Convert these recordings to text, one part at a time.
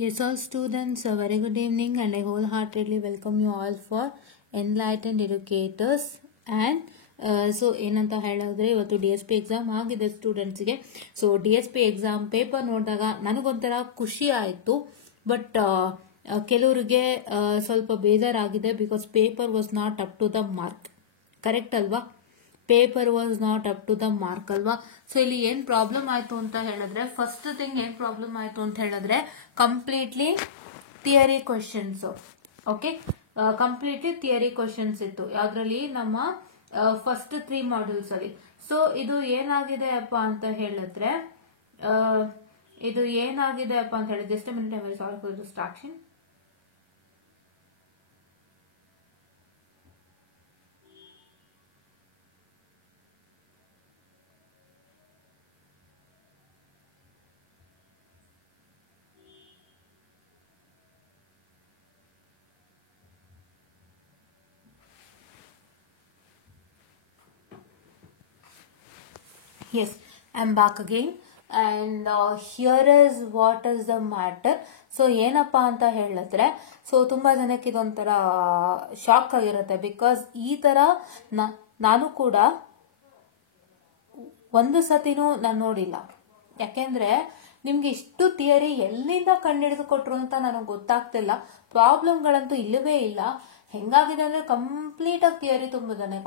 Yes, all students, a very good evening, and I wholeheartedly welcome you all for Enlightened Educators. And so ಏನಂತ ಹೇಳಿದ್ರೆ ಇವತ್ತು DSP exam ಆಗಿದೆ ಸ್ಟೂಡೆಂಟ್ಸ್ಗೆ. So DSP exam paper ನೋಡಿದಾಗ ನನಗೊಂಥರ ಖುಷಿ ಆಯಿತು, ಬಟ್ ಕೆಲವರಿಗೆ ಸ್ವಲ್ಪ ಬೇಜಾರಾಗಿದೆ. Because paper was not up to the mark. Correct ಅಲ್ವಾ? Paper was not up to the mark ಅಲ್ವಾ? ಸೊ ಇಲ್ಲಿ ಏನ್ ಪ್ರಾಬ್ಲಮ್ ಆಯ್ತು ಅಂತ ಹೇಳಿದ್ರೆ, ಫಸ್ಟ್ ಥಿಂಗ್ ಏನ್ ಪ್ರಾಬ್ಲಮ್ ಆಯ್ತು ಅಂತ ಹೇಳಿದ್ರೆ, completely theory questions. Okay, completely theory questions ಇತ್ತು ಯಾವ್ದ್ರಲ್ಲಿ, ನಮ್ಮ ಫಸ್ಟ್ 3 ಮಾಡ್ಯೂಲ್ಸ್ ಅಲ್ಲಿ. ಸೊ ಇದು ಏನಾಗಿದೆ ಅಪ್ಪ ಅಂತ ಹೇಳಿದ್ರೆ, just minute, I will solve for distraction. Yes, I'm back again, and here is what is the matter. So ಏನಪ್ಪಾ ಅಂತ ಹೇಳಿದ್ರೆ, ಸೊ ತುಂಬಾ ಜನಕ್ಕೆ ಇದೊಂಥರ ಶಾಕ್ ಆಗಿರುತ್ತೆ. ಬಿಕಾಸ್ ಈ ತರ ನಾನು ಕೂಡ ಒಂದು ಸತಿನೂ ನಾನು ನೋಡಿಲ್ಲ. ಯಾಕೆಂದ್ರೆ ನಿಮ್ಗೆ ಇಷ್ಟು ಥಿಯರಿ ಎಲ್ಲಿಂದ ಕಂಡುಹಿಡಿದು ಕೊಟ್ರು ಅಂತ ನನಗೆ ಗೊತ್ತಾಗ್ತಿಲ್ಲ. ಪ್ರಾಬ್ಲಮ್ಗಳಂತೂ ಇಲ್ಲವೇ ಇಲ್ಲ. ಹೆಂಗಾಗಿದೆ ಅಂದ್ರೆ ಕಂಪ್ಲೀಟ್ ಆಗಿ ಥಿಯರಿ ತುಂಬಿದಾನೆ.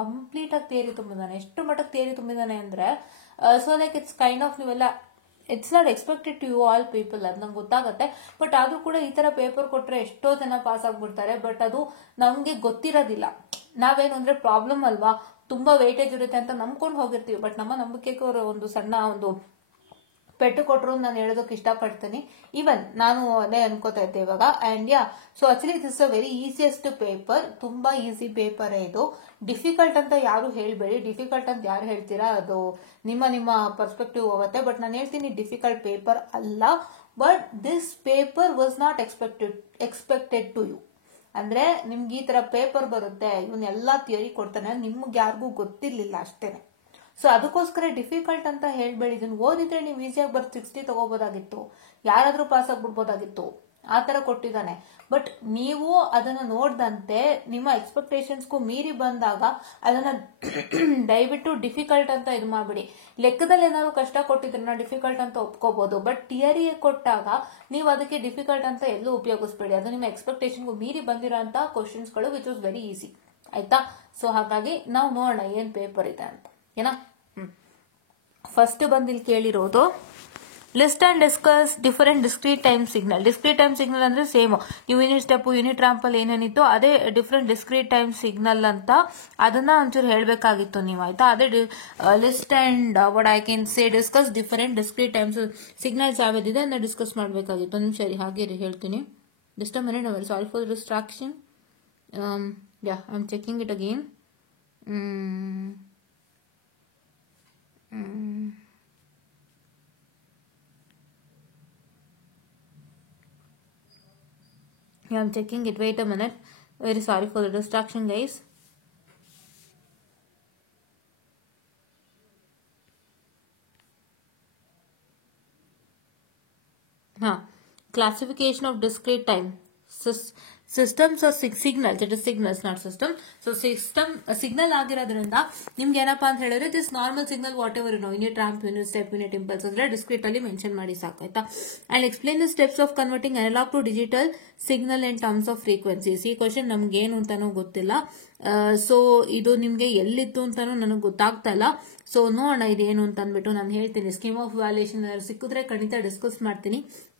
ಎಷ್ಟು ಮಟ್ಟಕ್ಕೆ ಥಿಯರಿ ತುಂಬಿದಾನೆ ಅಂದ್ರೆ, so like it's kind of, ನೀವೆಲ್ಲ it's not expected to you all people, ಅದು ನಂಗೆ ಗೊತ್ತಾಗುತ್ತೆ. ಬಟ್ ಆದ್ರೂ ಕೂಡ ಈ ತರ ಪೇಪರ್ ಕೊಟ್ರೆ ಎಷ್ಟೋ ಜನ ಪಾಸ್ ಆಗ್ಬಿಡ್ತಾರೆ. ಬಟ್ ಅದು ನಮ್ಗೆ ಗೊತ್ತಿರೋದಿಲ್ಲ. ನಾವೇನು ಅಂದ್ರೆ ಪ್ರಾಬ್ಲಮ್ ಅಲ್ವಾ, ತುಂಬಾ ವೇಟೇಜ್ ಇರುತ್ತೆ ಅಂತ ನಂಬ್ಕೊಂಡು ಹೋಗಿರ್ತೀವಿ. ಬಟ್ ನಮ್ಮ ನಂಬಿಕೆಗೆ ಒಂದು ಸಣ್ಣ ಒಂದು ಪೆಟ್ಟು ಕೊಟ್ಟರು ನಾನು ಹೇಳೋದಕ್ಕೆ ಇಷ್ಟಪಡ್ತೀನಿ. ಈವನ್ ನಾನು ಅದೇ ಅನ್ಕೋತಾ ಇದ್ದೆ ಇವಾಗ. And yeah, so actually this a very easiest paper. ತುಂಬಾ ಈಸಿ ಪೇಪರ್ ಇದು. ಡಿಫಿಕಲ್ಟ್ ಅಂತ ಯಾರು ಹೇಳ್ಬೇಡಿ. ಡಿಫಿಕಲ್ಟ್ ಅಂತ ಯಾರು ಹೇಳ್ತೀರಾ ಅದು ನಿಮ್ಮ ಪರ್ಸ್ಪೆಕ್ಟಿವ್ ಹೋಗುತ್ತೆ. ಬಟ್ ನಾನು ಹೇಳ್ತೀನಿ ಡಿಫಿಕಲ್ಟ್ ಪೇಪರ್ ಅಲ್ಲ. But this paper was not expected to you. ಅಂದ್ರೆ ನಿಮ್ಗೆ ಈ ತರ ಪೇಪರ್ ಬರುತ್ತೆ, ಇವನ್ ಎಲ್ಲಾ ಥಿಯರಿ ಕೊಡ್ತಾನೆ, ನಿಮ್ಗೆ ಯಾರಿಗೂ ಗೊತ್ತಿರ್ಲಿಲ್ಲ ಅಷ್ಟೇನೆ. ಸೊ ಅದಕ್ಕೋಸ್ಕರ ಡಿಫಿಕಲ್ಟ್ ಅಂತ ಹೇಳ್ಬೇಡಿ. ಇದನ್ನ ಓದಿದ್ರೆ ನೀವು ಈಸಿಯಾಗಿ ಬರ್ದು 60 ತಗೋಬೋದಾಗಿತ್ತು, ಯಾರಾದ್ರೂ ಪಾಸ್ ಆಗ್ಬಿಡ್ಬೋದಾಗಿತ್ತು. ಆ ತರ ಕೊಟ್ಟಿದ್ದಾನೆ. ಬಟ್ ನೀವು ಅದನ್ನ ನೋಡ್ದಂತೆ ನಿಮ್ಮ ಎಕ್ಸ್ಪೆಕ್ಟೇಷನ್ಸ್ಗೂ ಮೀರಿ ಬಂದಾಗ ಅದನ್ನ ದಯವಿಟ್ಟು ಡಿಫಿಕಲ್ಟ್ ಅಂತ ಇದು ಮಾಡ್ಬಿಡಿ. ಲೆಕ್ಕದಲ್ಲಿ ಏನಾದ್ರು ಕಷ್ಟ ಕೊಟ್ಟಿದ್ರೆ ಡಿಫಿಕಲ್ಟ್ ಅಂತ ಒಪ್ಕೋಬಹುದು. ಬಟ್ ಥಿಯರಿ ಕೊಟ್ಟಾಗ ನೀವು ಅದಕ್ಕೆ ಡಿಫಿಕಲ್ಟ್ ಅಂತ ಎಲ್ಲೂ ಉಪಯೋಗಿಸ್ಬೇಡಿ. ಅದು ನಿಮ್ಮ ಎಕ್ಸ್ಪೆಕ್ಟೇಷನ್ಗೂ ಮೀರಿ ಬಂದಿರೋಂತ ಕ್ವಶನ್ಸ್ಗಳು ವಿಚ್ ವಾಸ್ ವೆರಿ ಈಸಿ. ಆಯ್ತಾ? ಸೊ ಹಾಗಾಗಿ ನಾವು ನೋಡೋಣ ಏನ್ ಪೇಪರ್ ಇದೆ ಅಂತ. ಏನಾ, ಫಸ್ಟ್ ಬಂದಿಲ್ಲಿ ಕೇಳಿರೋದು list and discuss different discrete time signal. Discrete time signal ಅಂದ್ರೆ ಸೇಮ್ ನೀವು ಯೂನಿಟ್ ಸ್ಟೆಪ್ ಯೂನಿಟ್ ರ್ಯಾಂಪ್ ಅಲ್ಲಿ ಏನೇನಿತ್ತು ಅದೇ ಡಿಫರೆಂಟ್ ಡಿಸ್ಕ್ರೀಟ್ ಟೈಮ್ ಸಿಗ್ನಲ್ ಅಂತ. ಅದನ್ನ ಒಂಚೂರು ಹೇಳ್ಬೇಕಾಗಿತ್ತು ನೀವು. ಆಯ್ತಾ? ಅದೇ list and what I can say discuss different discrete times signals ಯಾವ್ದಿದೆ ಅದನ್ನ ಡಿಸ್ಕಸ್ ಮಾಡಬೇಕಾಗಿತ್ತು. ಒಂದು ನಿಮಿಷ ಹಾಗೆ ಹೇಳ್ತೀನಿ. Just a minute, I will solve for distraction. Yeah, I am checking it again. Yeah, I'm checking it. Wait a minute. Very sorry for the distraction, guys. Classification of discrete time. Systems or signals. It is signals, not system. So system signal ಆಗಿರೋದ್ರಿಂದ ನಿಮ್ಗೆ ಏನಪ್ಪಾ ಅಂತ ಹೇಳಿದ್ರೆ this normal signal whatever unit ramp, unit step, unit impulse ಅಂದ್ರೆ discrete ಅಲ್ಲಿ mention ಮಾಡಿ ಸಾಕು. ಆಯ್ತಾ? And explain the steps of converting analog to digital signal in terms of frequencies. ಈ ಕ್ವಶನ್ ನಮ್ಗೆ ಏನು ಅಂತಾನೂ ಗೊತ್ತಿಲ್ಲ. ಸೊ ಇದು ನಿಮ್ಗೆ ಎಲ್ಲಿತ್ತು ಅಂತಾನು ನನಗೆ ಗೊತ್ತಾಗ್ತಾ ಇಲ್ಲ. ಸೊ ನೋಡೋಣ ಇದೇನು ಅಂತ ಅಂದ್ಬಿಟ್ಟು ನಾನು ಹೇಳ್ತೀನಿ. ಸ್ಕೀಮ್ ಆಫ್ ವ್ಯಾಲ್ಯೂಯೇಷನ್ ಸಿಕ್ಕಿದ್ರೆ ಖಂಡಿತ ಡಿಸ್ಕಸ್ ಮಾಡ್ತೀನಿ.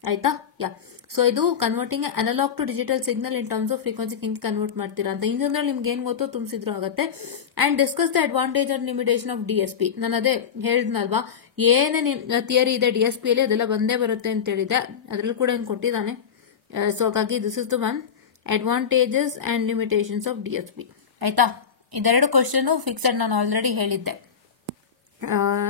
ಆಯ್ತಾ? ಯಾ, ಸೊ ಇದು converting analog to digital signal in terms of frequency ಹಿಂಗೆ ಕನ್ವರ್ಟ್ ಮಾಡ್ತೀರಾ ಅಂತ. ಇಂದ್ರಲ್ಲಿ ನಿಮ್ಗೆ ಏನ್ ಗೊತ್ತೋ ತುಂಬಿಸಿದ್ರು ಆಗುತ್ತೆ. And discuss the advantage and limitation of DSP. ನಾನು ಅದೇ ಹೇಳಿದ್ನಲ್ವಾ, ಏನೇ ಥಿಯರಿ ಇದೆ DSP ಅಲ್ಲಿ ಅದೆಲ್ಲ ಬಂದೇ ಬರುತ್ತೆ ಅಂತ ಹೇಳಿದೆ. ಅದ್ರಲ್ಲಿ ಕೂಡ ಏನು ಕೊಟ್ಟಿದ್ದಾನೆ. ಸೊ ಹಾಗಾಗಿ this is the one, advantages and limitations of DSP. ಆಯ್ತಾ? ಇದೆರಡು ಕ್ವಶನ್ ಫಿಕ್ಸೆಡ್, ನಾನು ಆಲ್ರೆಡಿ ಹೇಳಿದ್ದೆ.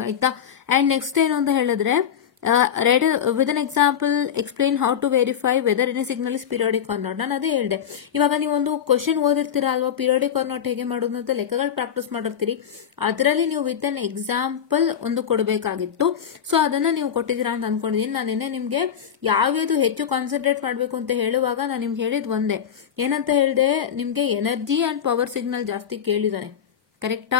ಆಯ್ತಾ? ಅಂಡ್ ನೆಕ್ಸ್ಟ್ ಏನು ಅಂತ ಹೇಳಿದ್ರೆ, read with an example explain how to verify whether any signal is periodic or not. ನಾನು ಅದೇ ಹೇಳಿದೆ, ಇವಾಗ ನೀವು ಒಂದು ಕ್ವಶನ್ ಓದಿರ್ತೀರಾ ಅಲ್ವಾ, periodic or not ಹೇಗೆ ಮಾಡೋದು ಅಂತ ಲೆಕ್ಕಗಳು ಪ್ರಾಕ್ಟೀಸ್ ಮಾಡಿರ್ತೀರಿ, ಅದರಲ್ಲಿ ನೀವು ವಿತ್ ಅನ್ ಎಕ್ಸಾಂಪಲ್ ಒಂದು ಕೊಡಬೇಕಾಗಿತ್ತು. ಸೊ ಅದನ್ನ ನೀವು ಕೊಟ್ಟಿದ್ದೀರಾ ಅಂತ ಅನ್ಕೊಂಡಿದ್ದೀನಿ. ನಾನು ನಿನ್ನೆ ನಿಮ್ಗೆ ಯಾವ್ಯಾವುದು ಹೆಚ್ಚು ಕಾನ್ಸಂಟ್ರೇಟ್ ಮಾಡಬೇಕು ಅಂತ ಹೇಳುವಾಗ ನಾನು ನಿಮ್ಗೆ ಹೇಳಿದ್ ಒಂದೇ, ಏನಂತ ಹೇಳಿದೆ, ನಿಮ್ಗೆ ಎನರ್ಜಿ ಅಂಡ್ ಪವರ್ ಸಿಗ್ನಲ್ ಜಾಸ್ತಿ ಕೇಳಿದಾನೆ, ಕರೆಕ್ಟಾ?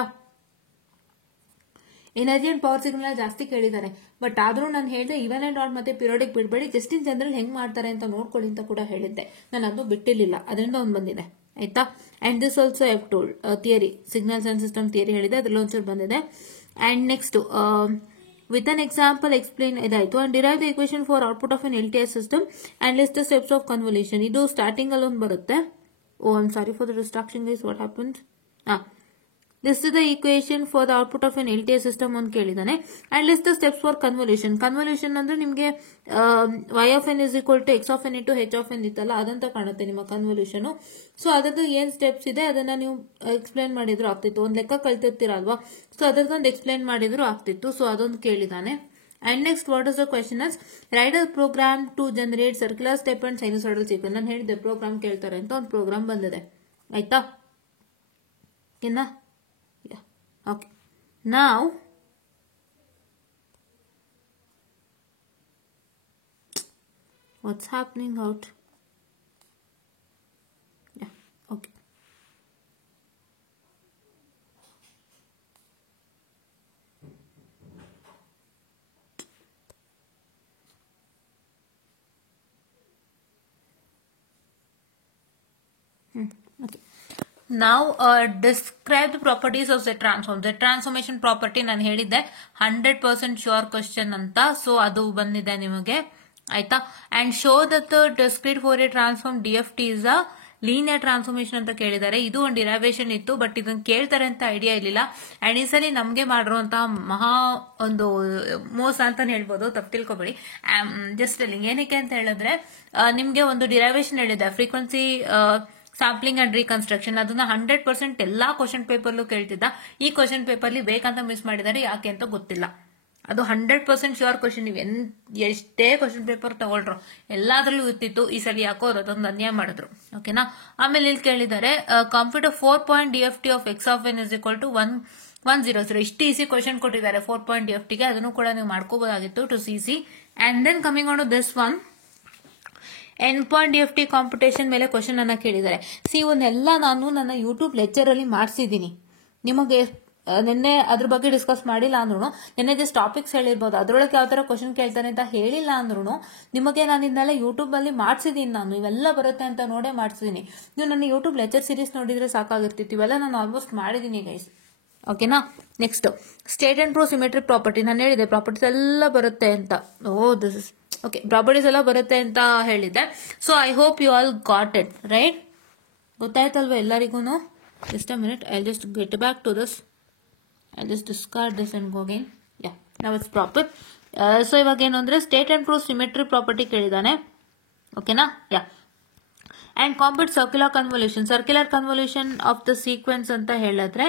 ಎನರ್ಜಿ ಅಂಡ್ ಪವರ್ ಸಿಗ್ನಲ್ ಜಾಸ್ತಿ ಕೇಳಿದ್ದಾರೆ. ಬಟ್ ಆದ್ರೂ ನಾನು ಹೇಳಿದೆ ಇವನ್ ಅಂಡ್ ಆಡ್ ಮತ್ತೆ ಪಿರಿಯೋಡಿಕ್ ಬಿಡಬೇಡಿ, ಜಸ್ಟ್ ಇನ್ ಜನರಲ್ ಹೆಂಗ್ ಮಾಡ್ತಾರೆ ಅಂತ ನೋಡ್ಕೊಳ್ಳಿ ಅಂತ ಕೂಡ ಹೇಳಿದ್ದೆ. ನಾನು ಅದು ಬಿಟ್ಟಿರ್ಲಿಲ್ಲ, ಅದರಿಂದ ಒಂದು ಬಂದಿದೆ ಆಯ್ತಾ. And this also have told theory, signals and system theory ಹೇಳಿದೆ, ಅದ್ರಲ್ಲಿ ಒಂಚೂರು ಬಂದಿದೆ. And next with an example explain ಇದಾಯ್ತು. And derive the equation for output of an LTI system and list the steps of convolution. ಇದು starting ಅಲ್ಲಿ ಒಂದು ಬರುತ್ತೆ. Oh I am sorry for the distraction guys, what happens. This is the equation for the output of an LTI system ಅಂತ ಕೇಳಿದಾನೆ. And list the steps for convolution. Convolution ಅಂದ್ರೆ ನಿಮ್ಗೆ y of n is equal to x of n into h of n ಇತ್ತಲ್ಲ, ಅದಂತ ಕಾಣುತ್ತೆ ನಿಮ್ಮ convolution. So ಅದರದ್ದು ಏನ್ steps ಇದೆ ಅದನ್ನ ನೀವು ಎಕ್ಸ್ಪ್ಲೇನ್ ಮಾಡಿದ್ರು ಆಗ್ತಿತ್ತು. ಒಂದ್ ಲೆಕ್ಕ ಕಲ್ತಿರ್ತೀರಲ್ವಾ, ಸೊ ಅದರದೊಂದು ಎಕ್ಸ್ಪ್ಲೇನ್ ಮಾಡಿದ್ರು ಆಗ್ತಿತ್ತು. ಸೊ ಅದೊಂದು ಕೇಳಿದಾನೆ. And next, what is the question is, write a program to generate circular step and sinusoidal sequence. ನಾನು ಹೇಳಿದ್ದೆ ಪ್ರೋಗ್ರಾಮ್ ಕೇಳ್ತಾರೆ ಅಂತ, ಒಂದು ಪ್ರೋಗ್ರಾಮ್ ಬಂದಿದೆ ಆಯ್ತಾ. ಓಕೆನಾ? Okay. Now, what's happening out? Yeah. Okay. Okay. Now describe the properties of Z transform. Z transformation property ನಾನು ಹೇಳಿದ್ದೆ 100% sure question ಅಂತ, ಸೊ ಅದು ಬಂದಿದೆ ನಿಮಗೆ ಆಯ್ತಾ. And show that the discrete Fourier transform DFT is a linear transformation ಅಂತ ಕೇಳಿದ್ದಾರೆ. ಇದು ಒಂದು ಡಿರೈವೇಶನ್ ಇತ್ತು, ಬಟ್ ಇದನ್ನ ಕೇಳ್ತಾರೆ ಅಂತ ಐಡಿಯಾ ಇರಲಿಲ್ಲ. ಅಂಡ್ ಈ ಸಲ ನಮ್ಗೆ ಮಾಡಿರುವಂತಹ ಮಹಾ ಒಂದು ಮೋಸ ಅಂತಾನೆ ಹೇಳ್ಬೋದು, ತಪ್ಪು ತಿಳ್ಕೊಬೇಡಿ. ಜಸ್ಟ್ ಏನಕ್ಕೆ ಅಂತ ಹೇಳಿದ್ರೆ, ನಿಮ್ಗೆ ಒಂದು ಡಿರೈವೇಶನ್ ಹೇಳಿದೆ ಫ್ರೀಕ್ವೆನ್ಸಿ ಸ್ಯಾಂಪ್ಲಿಂಗ್ ಅಂಡ್ ರೀಕನ್ಸ್ಟ್ರಕ್ಷನ್, ಅದನ್ನ 100% ಎಲ್ಲಾ ಕ್ವಶನ್ ಪೇಪರ್ಲು ಕೇಳ್ತಿದ್ದ. ಈ ಕ್ವಶನ್ ಪೇಪರ್ಲಿ ಬೇಕಂತ ಮಿಸ್ ಮಾಡಿದ್ದಾರೆ, ಯಾಕೆ ಅಂತ ಗೊತ್ತಿಲ್ಲ. ಅದು 100% ಶ್ಯೂರ್ ಕ್ವಶನ್. ನೀವು ಎಷ್ಟೇ ಕ್ವಶನ್ ಪೇಪರ್ ತಗೊಳ್ರು ಎಲ್ಲಾದ್ರಲ್ಲೂ ಇರ್ತಿತ್ತು, ಈ ಸಲ ಯಾಕೋ ಅದೊಂದು ಅನ್ಯಾಯ ಮಾಡಿದ್ರು. ಓಕೆನಾ. ಆಮೇಲೆ ಇಲ್ಲಿ ಕೇಳಿದ್ದಾರೆ computer 4 point DFT of x of n is equal to 100. ಇಷ್ಟು ಈಸಿ ಕ್ವಶನ್ ಕೊಟ್ಟಿದ್ದಾರೆ 4 ಪಾಯಿಂಟ್ DFT ಗೆ, ಅದನ್ನು ಕೂಡ ನೀವು ಮಾಡ್ಕೋಬಹುದಾಗಿತ್ತು to see. And then coming on to this one, N point DFT computation ಮೇಲೆ ಕ್ವಶನ್ ಅನ್ನ ಕೇಳಿದ್ದಾರೆ. ಇವನ್ನೆಲ್ಲ ನಾನು ನನ್ನ ಯೂಟ್ಯೂಬ್ ಲೆಕ್ಚರ್ ಅಲ್ಲಿ ಮಾಡಿಸಿದ್ದೀನಿ. ನಿಮಗೆ ನಿನ್ನೆ ಅದ್ರ ಬಗ್ಗೆ ಡಿಸ್ಕಸ್ ಮಾಡಿಲ್ಲ ಅಂದ್ರೂ, ನಿನ್ನೆ ಜಸ್ಟ್ ಟಾಪಿಕ್ಸ್ ಹೇಳಿರ್ಬೋದು, ಅದ್ರೊಳಗೆ ಯಾವ ತರ ಕ್ವಶನ್ ಕೇಳ್ತಾರೆ ಅಂತ ಹೇಳಿಲ್ಲ ಅಂದ್ರೂ ನಿಮಗೆ ನಾನು ಇದನ್ನೆಲ್ಲ ಯೂಟ್ಯೂಬ್ ಅಲ್ಲಿ ಮಾಡಿಸಿದೀನಿ. ನಾನು ಇವೆಲ್ಲ ಬರುತ್ತೆ ಅಂತ ನೋಡೇ ಮಾಡಿಸಿದೀನಿ. ನೀವು ನನ್ನ ಯೂಟ್ಯೂಬ್ ಲೆಕ್ಚರ್ ಸೀರೀಸ್ ನೋಡಿದ್ರೆ ಸಾಕಾಗಿರ್ತಿತ್ತು. ಇವೆಲ್ಲ ನಾನು ಆಲ್ಮೋಸ್ಟ್ ಮಾಡಿದೀನಿ ಗೈಸ್. ಓಕೆನಾ. Next state and prove symmetric property. ನಾನು ಹೇಳಿದೆ ಪ್ರಾಪರ್ಟೀಸ್ ಎಲ್ಲ ಬರುತ್ತೆ ಅಂತ. ದಿಸ್ ಇಸ್ ಓಕೆ, ಪ್ರಾಪರ್ಟೀಸ್ ಎಲ್ಲ ಬರುತ್ತೆ ಅಂತ ಹೇಳಿದ್ದೆ. So I hope you all got it right. ಗೊತ್ತಾಯ್ತಲ್ವಾ ಎಲ್ಲರಿಗೂ? Just a minute, I just get back to this. I just discard this and go again. Yeah, now it's proper. So ಇವಾಗ ಏನು ಅಂದ್ರೆ state and prove symmetric property ಕೇಳಿದಾನೆ. ಓಕೆನಾ. Yeah. And compute circular convolution of the sequence ಅಂತ ಹೇಳಿದ್ರೆ,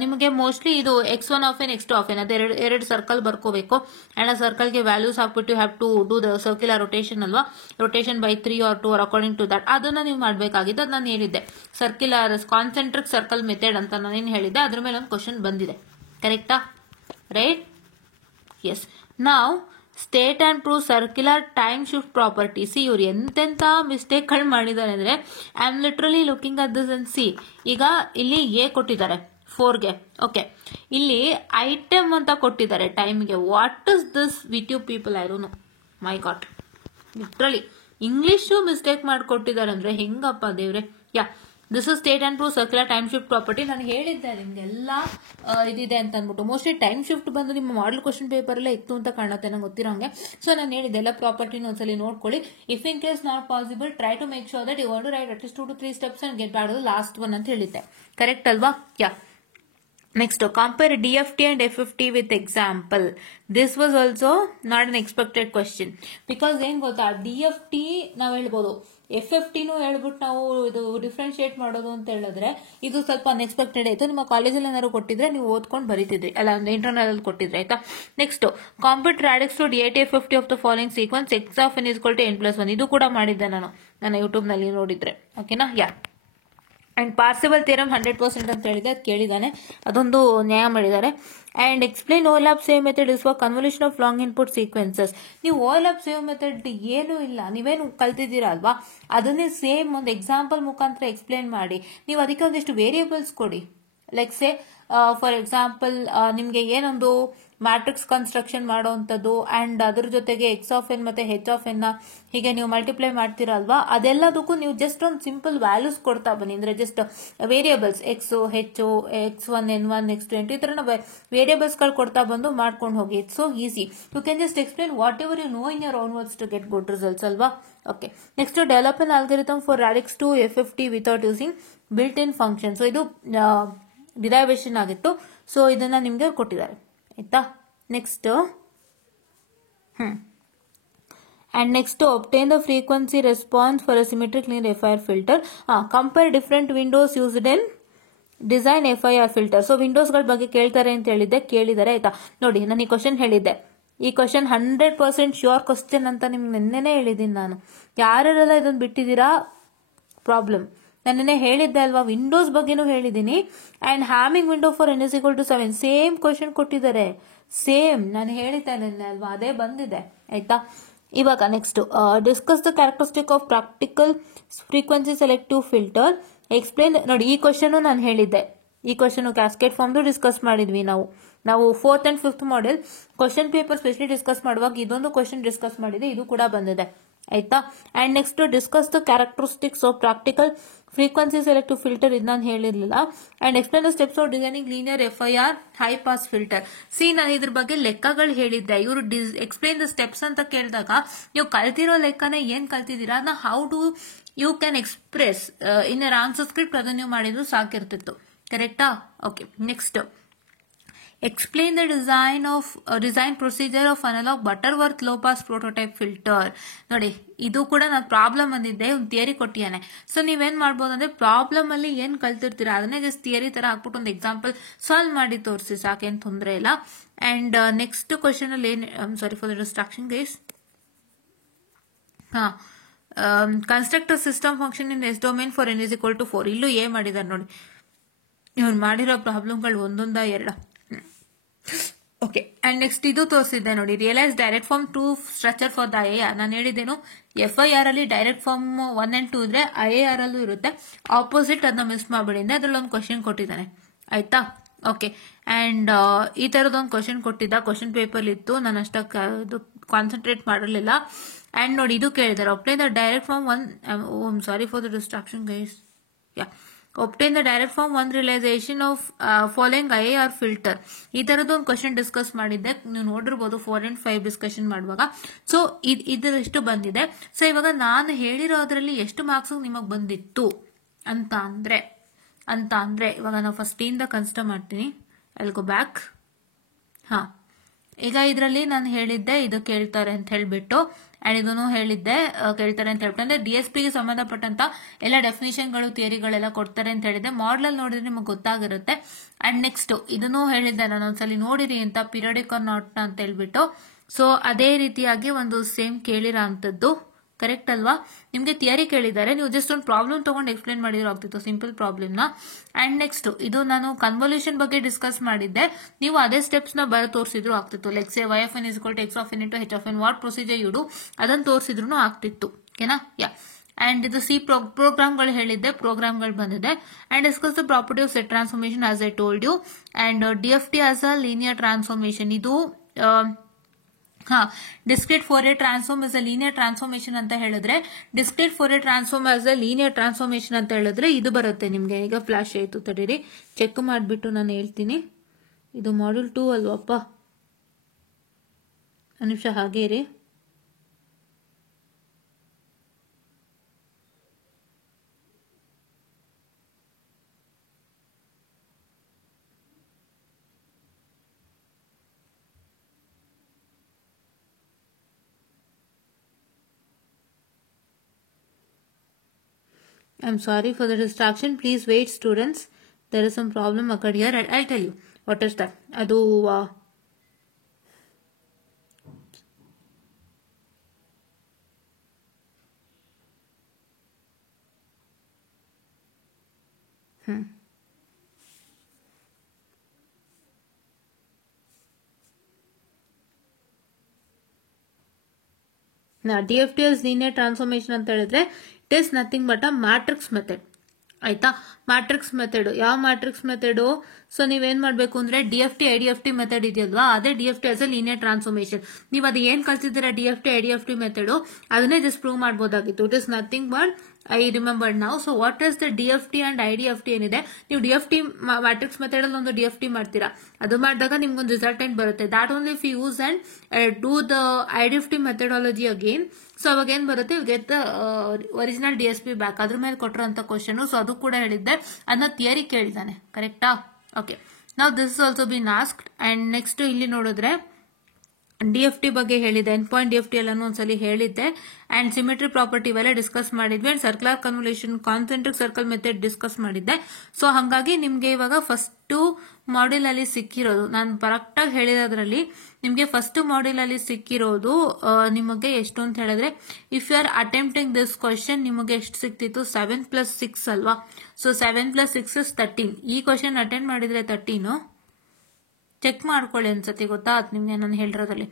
ನಿಮಗೆ mostly ಇದು x1 of N x2 of N ಅದೇ ಎರಡು ಸರ್ಕಲ್ ಬರ್ಕೋಬೇಕು. ಅಂಡ್ ಆ ಸರ್ಕಲ್ಗೆ ವ್ಯಾಲ್ಯೂಸ್ ಹಾಕ್ಬಿಟ್ಟು you have to do the circular rotation ಅಲ್ವಾ, rotation by 3 or 2 according to that. ಅದನ್ನ ನೀವು ಮಾಡಬೇಕಾಗಿದ್ದು. ಅದು ನಾನು ಹೇಳಿದ್ದೆ ಸರ್ಕ್ಯುಲರ್ ಕಾನ್ಸೆಂಟ್ರಿಕ್ ಸರ್ಕಲ್ ಮೆಥಡ್ ಅಂತ ನಾನೇನು ಹೇಳಿದ್ದೆ, ಅದ್ರ ಮೇಲೆ ಒಂದು ಕ್ವಶನ್ ಬಂದಿದೆ. ಕರೆಕ್ಟಾ? ರೈಟ್. ಎಸ್. ನಾವು state and prove circular time shift property. ಇವ್ರು ಎಂತೆಂತ ಮಿಸ್ಟೇಕ್ ಗಳು ಮಾಡಿದ್ದಾರೆ ಅಂದ್ರೆ, I am literally looking at this and C. ಈಗ ಇಲ್ಲಿ ಎ ಕೊಟ್ಟಿದ್ದಾರೆ 4ಗೆ. ಓಕೆ, ಇಲ್ಲಿ ಐಟಮ್ ಅಂತ ಕೊಟ್ಟಿದ್ದಾರೆ ಟೈಮ್ಗೆ. What is this with you people? I don't know. My god, literally English mistake ಮಾಡಿಕೊಟ್ಟಿದ್ದಾರೆ ಅಂದ್ರೆ ಹೆಂಗಪ್ಪ ದೇವ್ರೆ. Yeah, this is state and prove circular time shift property. ನಾನು ಹೇಳಿದ್ದೆ ನಿಮ್ಗೆಲ್ಲ ಇದಿದೆ ಅಂತ ಅಂದ್ಬಿಟ್ಟು. ಮೋಸ್ಟ್ಲಿ ಟೈಮ್ ಶಿಫ್ಟ್ ಬಂದು ನಿಮ್ಮ ಮಾಡಲ್ ಕ್ವಶನ್ ಪೇಪರ್ ಎಲ್ಲ ಇತ್ತು ಅಂತ ಕಾಣುತ್ತೆ, ನಂಗೆ ಗೊತ್ತಿರೋಂಗೆ. ಸೊ ನಾನು ಹೇಳಿದ್ದೆ ಎಲ್ಲ ಪ್ರಾಪರ್ಟಿನ ಒಂದ್ಸಲಿ ನೋಡ್ಕೊಳ್ಳಿ. If in case not possible, try to make sure that you want to write at least 2 to 3 steps and get back to the last one ಅಂತ ಹೇಳಿದ್ದೆ. ಕರೆಕ್ಟ್ ಅಲ್ವಾ? ಯಾ. Next, compare DFT and FFT with example. This was also not an expected question. Because ಏನ್ ಗೊತ್ತಾ, DFT ನಾವು ಹೇಳ್ಬೋದು, FFT ನು ಹೇಳ್ಬಿಟ್ಟು ನಾವು ಇದು ಡಿಫ್ರೆನ್ಶಿಯೇಟ್ ಮಾಡೋದು ಅಂತ ಹೇಳಿದ್ರೆ ಇದು ಸ್ವಲ್ಪ ಅನ್ಎಕ್ಸ್ಪೆಕ್ಟೆಡ್ ಆಯ್ತು. ನಿಮ್ಮ ಕಾಲೇಜಲ್ಲಿ ಏನಾದ್ರು ಕೊಟ್ಟಿದ್ರೆ ನೀವು ಓದ್ಕೊಂಡು ಬರೀತಿದ್ರಿ, ಅಲ್ಲ ಒಂದು ಇಂಟರ್ನಲ್ ಅಲ್ಲಿ ಕೊಟ್ಟಿದ್ರೆ ಆಯ್ತಾ. Next, compute radix two DIT FFT of the following sequence x of n = n+1. ಇದು ಕೂಡ ಮಾಡಿದ್ದೆ ನಾನು ನನ್ನ ಯೂಟ್ಯೂಬ್ ನಲ್ಲಿ ನೋಡಿದ್ರೆ. ಓಕೆನಾ? ಯಾ. ಅಂಡ್ ಪಾರ್ಸಿಬಲ್ ಥಿಯರಮ್ 100% ಅಂತ ಹೇಳಿದೆ, ಅದು ಕೇಳಿದ್ದಾನೆ, ಅದೊಂದು ನ್ಯಾಯ ಮಾಡಿದ್ದಾರೆ. And explain overlap save method is for convolution of long input sequences. ನೀವು ಓವರ್ಲ್ಯಾಪ್ ಸೇವ್ ಮೆಥಡ್ ಏನೂ ಇಲ್ಲ, ನೀವೇನು ಕಲ್ತಿದ್ದೀರಾ ಅಲ್ವಾ, ಅದನ್ನೇ ಸೇಮ್ ಒಂದು ಎಕ್ಸಾಂಪಲ್ ಮುಖಾಂತರ ಎಕ್ಸ್ಪ್ಲೈನ್ ಮಾಡಿ. ನೀವು ಅದಕ್ಕೆ ಒಂದಿಷ್ಟು ವೇರಿಯೇಬಲ್ಸ್ ಕೊಡಿ. ಲೈಕ್ ಸೇ ಫಾರ್ ಎಕ್ಸಾಂಪಲ್ ನಿಮಗೆ ಏನೊಂದು ಮ್ಯಾಟ್ರಿಕ್ಸ್ ಕನ್ಸ್ಟ್ರಕ್ಷನ್ ಮಾಡುವಂಥದ್ದು ಅಂಡ್ ಅದ್ರ ಜೊತೆಗೆ x of n ಮತ್ತೆ h of n ಹೀಗೆ ನೀವು ಮಲ್ಟಿಪ್ಲೈ ಮಾಡ್ತೀರಲ್ವಾ, ಅದೆಲ್ಲದಕ್ಕೂ ನೀವು ಜಸ್ಟ್ ಒಂದು ಸಿಂಪಲ್ ವ್ಯಾಲ್ಯೂಸ್ ಕೊಡ್ತಾ ಬನ್ನಿ. ಅಂದ್ರೆ just variables x, h, x1, n1, x2, n2 ಈ ತರ ವೇರಿಯೇಬಲ್ಸ್ ಗಳು ಕೊಡ್ತಾ ಬಂದು ಮಾಡ್ಕೊಂಡು ಹೋಗಿ. It's so easy. You can just explain whatever you know in your own words to get good results ಅಲ್ವಾ. Okay. Next, develop an algorithm for radix two FFT without using built in function. So ಇದು derivation ಆಗಿತ್ತು. So ಇದನ್ನ ನಿಮ್ಗೆ ಕೊಟ್ಟಿದ್ದಾರೆ ಆಯ್ತಾ. Next, and next to obtain the frequency response for a symmetric linear FIR filter. Compare different windows used in design FIR filter. So Windows ಗಳ ಬಗ್ಗೆ ಕೇಳ್ತಾರೆ ಅಂತ ಹೇಳಿದ್ದೆ, ಕೇಳಿದ್ದಾರೆ ಆಯ್ತಾ. ನೋಡಿ, ನಾನು ಈ ಕ್ವಶನ್ ಹೇಳಿದ್ದೆ, ಈ ಕ್ವಶನ್ 100% ಶ್ಯೂರ್ ಕ್ವಶನ್ ಅಂತ ನಿಮ್ಗೆ ನಿನ್ನೆನೆ ಹೇಳಿದ್ದೀನಿ ನಾನು. ಯಾರೆಲ್ಲ ಇದನ್ನ ಬಿಟ್ಟಿದ್ದೀರಾ ಪ್ರಾಬ್ಲಮ್. ನಾನೇ ಹೇಳಿದ್ದೆ ಅಲ್ವಾ, ವಿಂಡೋಸ್ ಬಗ್ಗೆನೂ ಹೇಳಿದ್ದೀನಿ. And Hamming window for n = 7 same question ಕೊಟ್ಟಿದ್ದಾರೆ. ಸೇಮ್ ನಾನು ಹೇಳಿದ್ದೇನೆ ಅಲ್ವಾ, ಅದೇ ಬಂದಿದೆ ಆಯ್ತಾ. ಇವಾಗ next, discuss the characteristic of practical frequency selective filter. Explain. ನೋಡಿ, ಈ ಕ್ವಶನ್ ನಾನು ಹೇಳಿದ್ದೆ, ಈ ಕ್ವಶನ್ ಕ್ಯಾಸ್ಕೇಡ್ ಫಾರ್ಮ್ ಡಿಸ್ಕಸ್ ಮಾಡಿದ್ವಿ ನಾವು 4th and 5th model question paper specially discuss ಮಾಡುವಾಗ ಇದೊಂದು ಕ್ವಶನ್ ಡಿಸ್ಕಸ್ ಮಾಡಿದೆ, ಇದು ಕೂಡ ಬಂದಿದೆ ಆಯ್ತಾ. And next, discuss the characteristics of practical frequency selective filter, ಇದು ನಾನು ಹೇಳಿರ್ಲಿಲ್ಲ. And explain the steps of designing linear FIR high pass filter. ನಾನು ಇದ್ರ ಬಗ್ಗೆ ಲೆಕ್ಕಗಳು ಹೇಳಿದ್ದೆ. ಇವರು ಎಕ್ಸ್ಪ್ಲೇನ್ ದ ಸ್ಟೆಪ್ಸ್ ಅಂತ ಕೇಳಿದಾಗ ನೀವು ಕಲ್ತಿರೋ ಲೆಕ್ಕನ ಏನ್ ಕಲ್ತಿದ್ದೀರಾ ಅದನ್ನ how to you can express in answer script ಅದನ್ನ ನೀವು ಮಾಡಿದ್ರು ಸಾಕಿರ್ತಿತ್ತು. ಕರೆಕ್ಟಾ? Okay. Next, explain the design procedure of analog Butterworth low pass prototype filter. ನೋಡಿ, ಇದು ಕೂಡ ನಾನು ಪ್ರಾಬ್ಲಮ್ ಅಂದಿದ್ದೆ, ಒಂದು ಥಿಯರಿ ಕೊಟ್ಟಿಯಾನೆ. ಸೊ ನೀವೇನ್ ಮಾಡ್ಬೋದು ಅಂದ್ರೆ ಪ್ರಾಬ್ಲಮ್ ಅಲ್ಲಿ ಏನ್ ಕಲ್ತಿರ್ತೀರಾ ಅದನ್ನೇ ಜಸ್ಟ್ ಥಿಯರಿ ತರ ಹಾಕ್ಬಿಟ್ಟು ಒಂದು ಎಕ್ಸಾಂಪಲ್ ಸಾಲ್ವ್ ಮಾಡಿ ತೋರಿಸಿ, ಸಾಕೇನ್ ತೊಂದರೆ ಇಲ್ಲ. ಅಂಡ್ ನೆಕ್ಸ್ಟ್ ಕ್ವಶನ್ ಅಲ್ಲಿ sorry for the distraction guys. Construct system function in s domain for n = 4. ಇಲ್ಲೂ ಏನ್ ಮಾಡಿದಾರೆ ನೋಡಿ, ಇವ್ರು ಮಾಡಿರೋ ಪ್ರಾಬ್ಲಮ್ಗಳು ಒಂದೊಂದ ಎರಡ. ಓಕೆ. ಅಂಡ್ ನೆಕ್ಸ್ಟ್ ಇದು ತೋರಿಸಿದ್ದೆ ನೋಡಿ, realize direct form 2 structure for the IAR. ನಾನು ಹೇಳಿದ್ದೇನು, FIR ಅಲ್ಲಿ ಡೈರೆಕ್ಟ್ ಫಾರ್ಮ್ 1 and 2 ಇದ್ರೆ IAR ಅಲ್ಲೂ ಇರುತ್ತೆ. ಆಪೋಸಿಟ್ ಅದನ್ನ ಮಿಸ್ ಮಾಡಬೇಡಿ, ಅದ್ರಲ್ಲಿ ಒಂದು ಕ್ವಶನ್ ಕೊಟ್ಟಿದ್ದಾನೆ ಆಯ್ತಾ. ಓಕೆ. ಅಂಡ್ ಈ ತರದೊಂದು ಕ್ವಶನ್ ಕೊಟ್ಟಿದ್ದ, ಕ್ವಶನ್ ಪೇಪರ್ ಇತ್ತು, ನಾನು ಅಷ್ಟ ಕಾನ್ಸಂಟ್ರೇಟ್ ಮಾಡಿರಲಿಲ್ಲ. ಅಂಡ್ ನೋಡಿ, ಇದು ಕೇಳಿದ್ದಾರೆ, obtain the direct form 1 sorry for the distraction guys. obtain the direct form 1 realization of following IAR filter. ಈ ತರದೊಂದು ಕ್ವಶನ್ ಡಿಸ್ಕಸ್ ಮಾಡಿದ್ದೆ, ನೀವು ನೋಡಿರ್ಬೋದು 4 and 5 ಡಿಸ್ಕಷನ್ ಮಾಡುವಾಗ. ಸೊ ಇದೆಷ್ಟು ಬಂದಿದೆ. ಸೊ ಇವಾಗ ನಾನು ಹೇಳಿರೋದ್ರಲ್ಲಿ ಎಷ್ಟು ಮಾರ್ಕ್ಸ್ ನಿಮಗ್ ಬಂದಿತ್ತು ಅಂತ ಅಂದ್ರೆ ಇವಾಗ ನಾವು ಫಸ್ಟ್ ಇಂದ ಕನ್ಸಿಡರ್ ಮಾಡ್ತೀನಿ. I go back. ಈಗ ಇದರಲ್ಲಿ ನಾನು ಹೇಳಿದ್ದೆ ಇದು ಕೇಳ್ತಾರೆ ಅಂತ ಹೇಳ್ಬಿಟ್ಟು, ಅಂಡ್ ಇದನ್ನು ಹೇಳಿದ್ದೆ ಕೇಳ್ತಾರೆ ಅಂತ ಹೇಳ್ಬಿಟ್ಟು, ಅಂದ್ರೆ DSP ಗೆ ಸಂಬಂಧಪಟ್ಟಂತ ಎಲ್ಲ ಡೆಫಿನೇಷನ್ಗಳು ಥಿಯರಿಗಳೆಲ್ಲ ಕೊಡ್ತಾರೆ ಅಂತ ಹೇಳಿದ್ದೆ. ಮಾಡಲ್ ನೋಡಿದ್ರೆ ನಿಮಗೆ ಗೊತ್ತಾಗಿರುತ್ತೆ. ಅಂಡ್ ನೆಕ್ಸ್ಟ್ ಇದನ್ನು ಹೇಳಿದ್ದೆ ನಾನು, ಒಂದ್ಸಲಿ ನೋಡಿರಿ ಅಂತ, ಪೀರಿಯಾಡಿಕ್ ಆರ್ ನಾಟ್ ಅಂತ ಹೇಳ್ಬಿಟ್ಟು. ಸೊ ಅದೇ ರೀತಿಯಾಗಿ ಒಂದು ಸೇಮ್ ಕೇಳಿರೋ ಅಂತದ್ದು. ಕರೆಕ್ಟ್ ಅಲ್ವಾ? ನಿಮ್ಗೆ ಥಿಯರಿ ಕೇಳಿದ್ದಾರೆ, ನೀವು ಜಸ್ಟ್ ಒಂದು ಪ್ರಾಬ್ಲಮ್ ತಗೊಂಡು ಎಕ್ಸ್ಪ್ಲೇನ್ ಮಾಡಿದ್ರು ಆಗ್ತಿತ್ತು, ಸಿಂಪಲ್ ಪ್ರಾಬ್ಲಮ್ ನ. ಅಂಡ್ ನೆಕ್ಸ್ಟ್ ಇದು ನಾನು ಕನ್ವಲ್ಯೂಷನ್ ಬಗ್ಗೆ ಡಿಸ್ಕಸ್ ಮಾಡಿದ್ದೆ, ನೀವು ಅದೇ ಸ್ಟೆಪ್ಸ್ ನ ಬರ ತೋರಿಸಿದ್ರು ಆಗ್ತಿತ್ತು. Like say y of n = x of n into h of n, what procedure you do ಅದನ್ನ ತೋರಿಸಿದ್ರು ಆಗ್ತಿತ್ತು. ಓಕೆನಾ? ಯಾ. ಅಂಡ್ ಇದು ಸಿ ಪ್ರೋಗ್ರಾಮ್ಗಳು ಹೇಳಿದ್ದೆ, ಪ್ರೋಗ್ರಾಮ್ಗಳು ಬಂದಿದೆ. And discuss the property of set transformation as I told you. And DFT as a linear transformation, ಇದು discrete Fourier transform is a linear transformation ಅಂತ ಹೇಳಿದ್ರೆ, discrete Fourier transform as a linear transformation ಅಂತ ಹೇಳಿದ್ರೆ ಇದು ಬರುತ್ತೆ ನಿಮ್ಗೆ. ಈಗ flash ಆಯ್ತು, ತಡೀರಿ ಚೆಕ್ ಮಾಡಿಬಿಟ್ಟು ನಾನು ಹೇಳ್ತೀನಿ. ಇದು ಮಾಡ್ಯೂಲ್ 2 ಅಲ್ವಪ್ಪ, ಒಂದು ನಿಮಿಷ ಹಾಗೇ ಇರಿ. I'm sorry for the distraction. Please wait, students. There is some problem occurred here. I'll tell you what is that. Adu DFT as linear transformation ಅಂತ ಹೇಳಿದ್ರೆ it is nothing but a matrix method. ಆಯ್ತಾ, matrix method. ಯಾವ matrix method? So ನೀವೇನ್ ಮಾಡ್ಬೇಕು ಅಂದ್ರೆ DFT IDFT method ಇದೆಯಲ್ವಾ, ಅದೇ DFT as a linear transformation. ನೀವು ಅದು ಏನ್ ಕಲ್ತಿದ್ದೀರಾ DFT IDFT ಮೆಥಡ್, ಅದನ್ನೇ ಜಸ್ಟ್ ಪ್ರೂವ್ ಮಾಡಬಹುದಾಗಿತ್ತು. It is nothing but I remember ನಾವು. So what is the DFT and IDFT ಏನಿದೆ, ನೀವು DFT ಮ್ಯಾಟ್ರಿಕ್ಸ್ ಮೆಥಡ್ ಅಲ್ಲಿ ಒಂದು DFT ಮಾಡ್ತೀರಾ, ಅದು ಮಾಡಿದಾಗ ನಿಮ್ಗೊಂದು ರಿಸಲ್ಟೆಂಟ್ ಬರುತ್ತೆ. That only if you use and do the IDFT methodology again. So ಅವಾಗ ಏನ್ ಬರುತ್ತೆ, get the original DSP back. ಅದ್ರ ಮೇಲೆ ಕೊಟ್ಟಿರುವಂತ ಕ್ವಶನ್. ಸೊ ಅದು ಕೂಡ ಹೇಳಿದ್ದೆ, ಅದನ್ನ ಥಿಯರಿ ಕೇಳಿದಾನೆ. ಕರೆಕ್ಟಾ? ಓಕೆ, ನಾವು this is also bin asked. And next ಇಲ್ಲಿ ನೋಡಿದ್ರೆ DFT ಬಗ್ಗೆ ಹೇಳಿದೆ, ಎಂಡ್ ಪಾಯಿಂಟ್ DFT ಎಲ್ಲಾನು ಒಂದ್ಸಲಿ ಹೇಳಿದ್ದೆ. ಅಂಡ್ ಸಿಮೆಟ್ರಿ ಪ್ರಾಪರ್ಟಿ ಇವೆಲ್ಲ ಡಿಸ್ಕಸ್ ಮಾಡಿದ್ವಿ. And circular convolution, concentric circle method discuss ಮಾಡಿದ್ದೆ. ಸೊ ಹಾಗಾಗಿ ನಿಮ್ಗೆ ಇವಾಗ ಫಸ್ಟ್ ಮಾಡ್ಯೂಲ್ ಅಲ್ಲಿ ಸಿಕ್ಕಿರೋದು, ನಾನು ಕರೆಕ್ಟ್ ಆಗಿ ಹೇಳಿರೋದ್ರಲ್ಲಿ ನಿಮ್ಗೆ ಫಸ್ಟ್ ಮಾಡ್ಯೂಲ್ ಅಲ್ಲಿ ಸಿಕ್ಕಿರೋದು ನಿಮಗೆ ಎಷ್ಟು ಅಂತ ಹೇಳಿದ್ರೆ, if you are attempting this question ನಿಮಗೆ ಎಷ್ಟು ಸಿಕ್ತಿತ್ತು, 7+6 ಅಲ್ವಾ. So 7+6 is 13. ಈ ಕ್ವಶನ್ ಅಟೆಂಡ್ ಮಾಡಿದ್ರೆ 13 ಚೆಕ್ ಮಾಡ್ಕೊಳ್ಳಿ ಅನ್ಸತಿ, ಗೊತ್ತಾ ನಿಮ್ಗೆ ನಾನು ಹೇಳಿರೋದ್ರಲ್ಲಿ.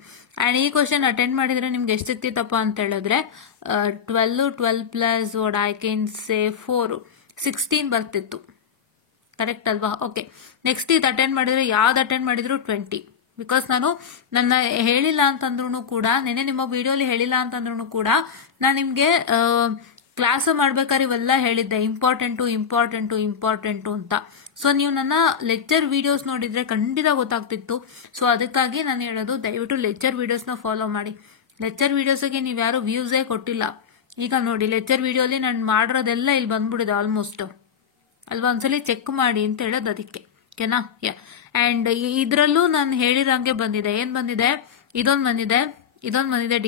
ಅಂಡ್ ಈ ಕ್ವಶನ್ ಅಟೆಂಡ್ ಮಾಡಿದ್ರೆ ನಿಮ್ಗೆ ಎಷ್ಟು ಸಿಕ್ತಿತ್ತಪ್ಪ ಅಂತ ಹೇಳಿದ್ರೆ 12 ಪ್ಲಸ್ ವಾಟ್ ಐ ಕ್ಯಾನ್ ಸೇ 4 16 ಬರ್ತಿತ್ತು. ಕರೆಕ್ಟ್ ಅಲ್ವಾ? ಓಕೆ, ನೆಕ್ಸ್ಟ್ ಇದು ಅಟೆಂಡ್ ಮಾಡಿದ್ರೆ, ಯಾವ್ದು ಅಟೆಂಡ್ ಮಾಡಿದ್ರು 20. ಬಿಕಾಸ್ ನಾನು ನನ್ನ ಹೇಳಿಲ್ಲ ಅಂತಂದ್ರೂ ಕೂಡ, ನೆನೆ ನಿಮ್ಮ ವಿಡಿಯೋಲಿ ಹೇಳಿಲ್ಲ ಅಂತಂದ್ರೂ ಕೂಡ ನಾನು ನಿಮ್ಗೆ ಕ್ಲಾಸ್ ಮಾಡ್ಬೇಕಾದ್ರೆ ಇವೆಲ್ಲ ಹೇಳಿದ್ದೆ, ಇಂಪಾರ್ಟೆಂಟು ಅಂತ. ಸೊ ನೀವು ನನ್ನ ಲೆಕ್ಚರ್ ವಿಡಿಯೋಸ್ ನೋಡಿದ್ರೆ ಖಂಡಿತ ಗೊತ್ತಾಗ್ತಿತ್ತು. ಸೊ ಅದಕ್ಕಾಗಿ ನಾನು ಹೇಳೋದು, ದಯವಿಟ್ಟು ಲೆಕ್ಚರ್ ವಿಡಿಯೋಸ್ನ ಫಾಲೋ ಮಾಡಿ. ಲೆಕ್ಚರ್ ವಿಡಿಯೋಸ್ಗೆ ನೀವು ಯಾರು ವ್ಯೂಸೇ ಕೊಟ್ಟಿಲ್ಲ. ಈಗ ನೋಡಿ, ಲೆಕ್ಚರ್ ವಿಡಿಯೋಲಿ ನಾನು ಮಾಡಿರೋದೆಲ್ಲ ಇಲ್ಲಿ ಬಂದ್ಬಿಡಿದೆ ಆಲ್ಮೋಸ್ಟ್ ಅಲ್ವಾ. ಒಂದ್ಸಲಿ ಚೆಕ್ ಮಾಡಿ ಅಂತ ಹೇಳೋದು ಅದಕ್ಕೆ. ಓಕೆನಾ? ಅಂಡ್ ಇದ್ರಲ್ಲೂ ನಾನು ಹೇಳಿರಂಗೆ ಬಂದಿದೆ. ಏನ್ ಬಂದಿದೆ? ಇದೊಂದು ಬಂದಿದೆ